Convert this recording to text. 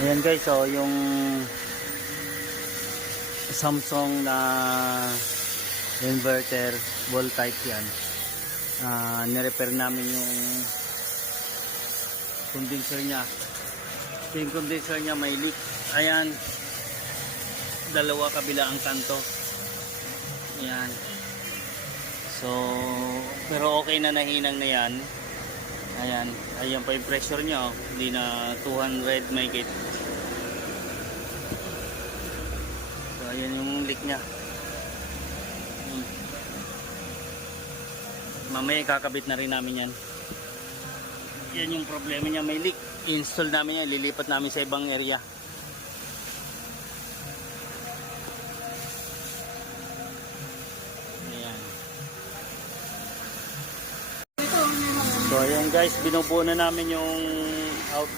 Ayan guys, so yung Samsung na inverter wall type yan. Nirepair namin yung condenser nya. Yung condenser nya may leak. Ayan, dalawa kabila ang kanto. Ayan. So, pero okay na, nahinang na yan. Ayan, ayan pa yung pressure nya. Hindi na 200 may gate. So, ayan yung leak nya. Mamaya kakabit na rin namin yan. Yan yung problema niya, may leak. Install namin yan, lilipat namin sa ibang area. Ayan. So ayan guys, binubuo na namin yung outdoor